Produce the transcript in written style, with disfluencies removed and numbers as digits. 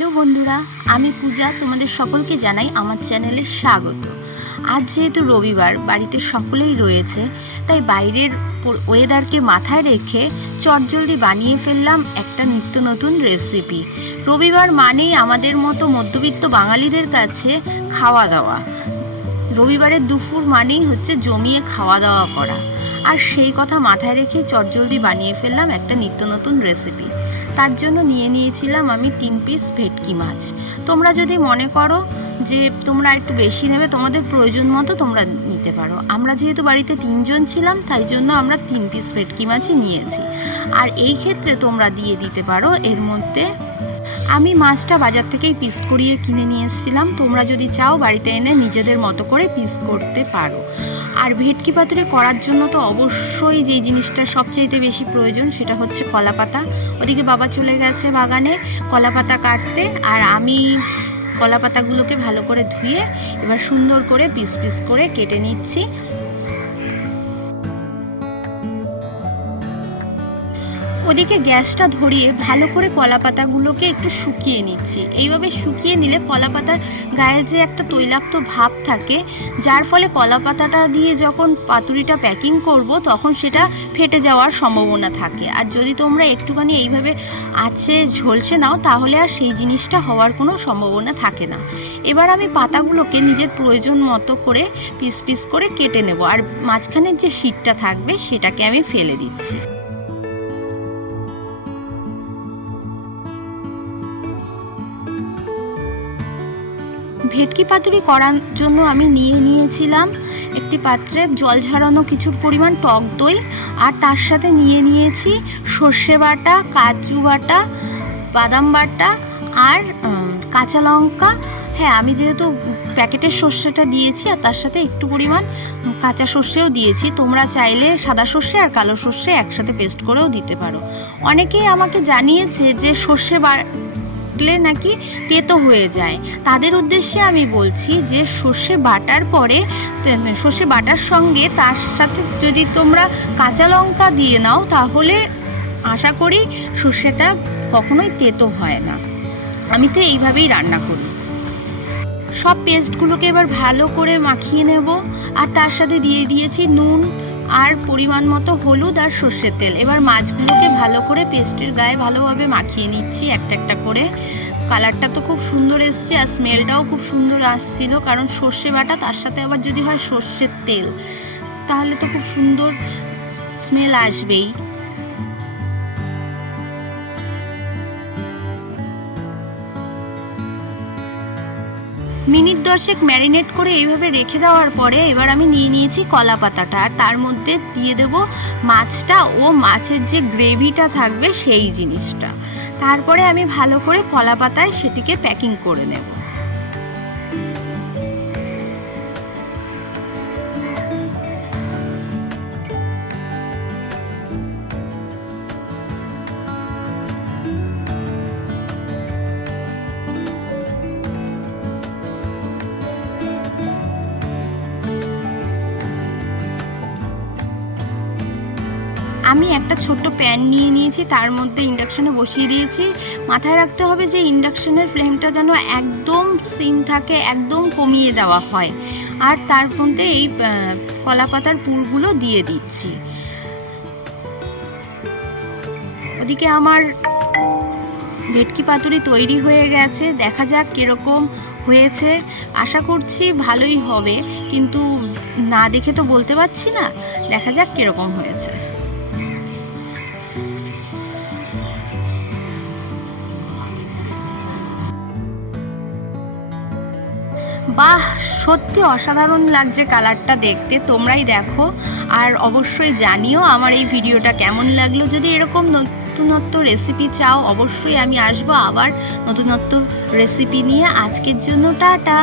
Hello বন্ধুরা, আমি পূজা। তোমাদের সকলকে জানাই আমার চ্যানেলে স্বাগত। আজ যেহেতু রবিবার, বাড়িতে সকলেই রয়েছে, তাই বাইরের ওয়েদারকে মাথায় রেখে চটজলদি বানিয়ে ফেললাম একটা নিত্য নতুন রেসিপি। রবিবার মানেই আমাদের মতো মধ্যবিত্ত বাঙালিদের কাছে খাওয়া দাওয়া। রবিবারের দুপুর মানেই হচ্ছে জমিয়ে খাওয়া দাওয়া করা, আর সেই কথা মাথায় রেখে চটজলদি বানিয়ে ফেললাম একটা নিত্য নতুন রেসিপি। তার জন্য নিয়েছিলাম আমি 3 পিস ভেটকি মাছ। তোমরা যদি মনে করো যে তোমরা একটু বেশি নেবে, তোমাদের প্রয়োজন মতো তোমরা নিতে পারো। আমরা যেহেতু বাড়িতে 3 জন ছিলাম, তাই জন্য আমরা 3 পিস ভেটকি মাছই নিয়েছি। আর এই ক্ষেত্রে তোমরা দিয়ে দিতে পারো এর মধ্যে, আমি মাছটা বাজার থেকেই পিস করিয়ে কিনে নিয়ে এসেছিলাম। তোমরা যদি চাও বাড়িতে এনে নিজেদের মতো করে পিস করতে পারো। আর ভেটকি পাতুরি করার জন্য তো অবশ্যই যেই জিনিসটা সবচেয়ে বেশি প্রয়োজন সেটা হচ্ছে কলা পাতা। ওদিকে বাবা চলে গেছে বাগানে কলা পাতা কাটতে, আর আমি কলা পাতাগুলোকে ভালো করে ধুয়ে এবার সুন্দর করে পিস পিস করে কেটে নিচ্ছি। ওদিকে গ্যাসটা ধরিয়ে ভালো করে কলা পাতাগুলোকে একটু শুকিয়ে নিচ্ছি। এইভাবে শুকিয়ে নিলে কলা পাতার গায়ে যে একটা তৈলাক্ত ভাব থাকে, যার ফলে কলা পাতাটা দিয়ে যখন পাতুরিটা প্যাকিং করব তখন সেটা ফেটে যাওয়ার সম্ভাবনা থাকে। আর যদি তোমরা একটুখানি এইভাবে আছে ঝলসে নাও, তাহলে আর সেই জিনিসটা হওয়ার কোনো সম্ভাবনা থাকে না। এবার আমি পাতাগুলোকে নিজের প্রয়োজন মতো করে পিস পিস করে কেটে নেব, আর মাঝখানের যে শিটটা থাকবে সেটাকে আমি ফেলে দিচ্ছি। ভেটকি পাতুরি করার জন্য আমি নিয়েছিলাম একটি পাত্রে জল ঝরানো কিছুর পরিমাণ টক দই, আর তার সাথে নিয়েছি সর্ষে বাটা, কাজু বাটা, বাদাম বাটা আর কাঁচা লঙ্কা। হ্যাঁ, আমি যেহেতু প্যাকেটের সর্ষেটা দিয়েছি আর তার সাথে একটু পরিমাণ কাঁচা সর্ষেও দিয়েছি। তোমরা চাইলে সাদা সর্ষে আর কালো সর্ষে একসাথে পেস্ট করেও দিতে পারো। অনেকেই আমাকে জানিয়েছে যে সর্ষে নাকি তেতো হয়ে যায়। তাদের উদ্দেশ্যে আমি বলছি যে সর্ষে বাটার পরে, সর্ষে বাটার সঙ্গে তার সাথে যদি তোমরা কাঁচা লঙ্কা দিয়ে নাও, তাহলে আশা করি সর্ষেটা কখনোই তেতো হয় না। আমি তো এইভাবেই রান্না করি। সব পেস্টগুলোকে এবার ভালো করে মাখিয়ে নেব, আর তার সাথে দিয়ে দিয়েছি নুন আর পরিমাণ মতো হলুদ আর সর্ষের তেল। এবার মাছগুলোকে ভালো করে পেস্টের গায়ে ভালোভাবে মাখিয়ে নিচ্ছি একটা একটা করে। কালারটা তো খুব সুন্দর এসছে, আর স্মেলটাও খুব সুন্দর আসছিল, কারণ সর্ষে বাটা তার সাথে আবার যদি হয় সর্ষের তেল, তাহলে তো খুব সুন্দর স্মেল আসবেই। মিনিট 10 ম্যারিনেট করে এইভাবে রেখে দেওয়ার পরে এবার আমি নিয়েছি কলা পাতাটা, আর তার মধ্যে দিয়ে দেব মাছটা ও মাছের যে গ্রেভিটা থাকবে সেই জিনিসটা। তারপরে আমি ভালো করে কলা পাতায় সেটিকে প্যাকিং করে নেব। আমি একটা ছোট্ট প্যান নিয়েছি, তার মধ্যে ইন্ডাকশানে বসিয়ে দিয়েছি। মাথায় রাখতে হবে যে ইন্ডাকশানের ফ্লেমটা যেন একদম সিম থাকে, একদম কমিয়ে দেওয়া হয়। আর তার মধ্যে এই কলা পাতার পুরগুলো দিয়ে দিচ্ছি। ওদিকে আমার ভেটকি পাতুরি তৈরি হয়ে গেছে। দেখা যাক কীরকম হয়েছে। আশা করছি ভালোই হবে, কিন্তু না দেখে তো বলতে পারছি না। দেখা যাক কীরকম হয়েছে। বাহ, সত্যি অসাধারণ লাগছে কালারটা দেখতে। তোমরাই দেখো, আর অবশ্যই জানিও আমার এই ভিডিওটা কেমন লাগলো। যদি এরকম নতুনত্ব রেসিপি চাও, অবশ্যই আমি আসবো আবার নতুনত্ব রেসিপি নিয়ে। আজকের জন্য টাটা।